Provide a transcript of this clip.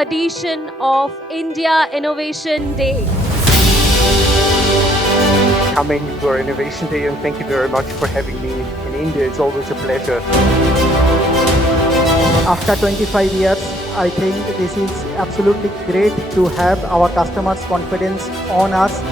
edition of India Innovation Day. Coming to our Innovation Day, and thank you very much for having me in India. It's always a pleasure. After 25 years, I think this is absolutely great to have our customers' confidence on us.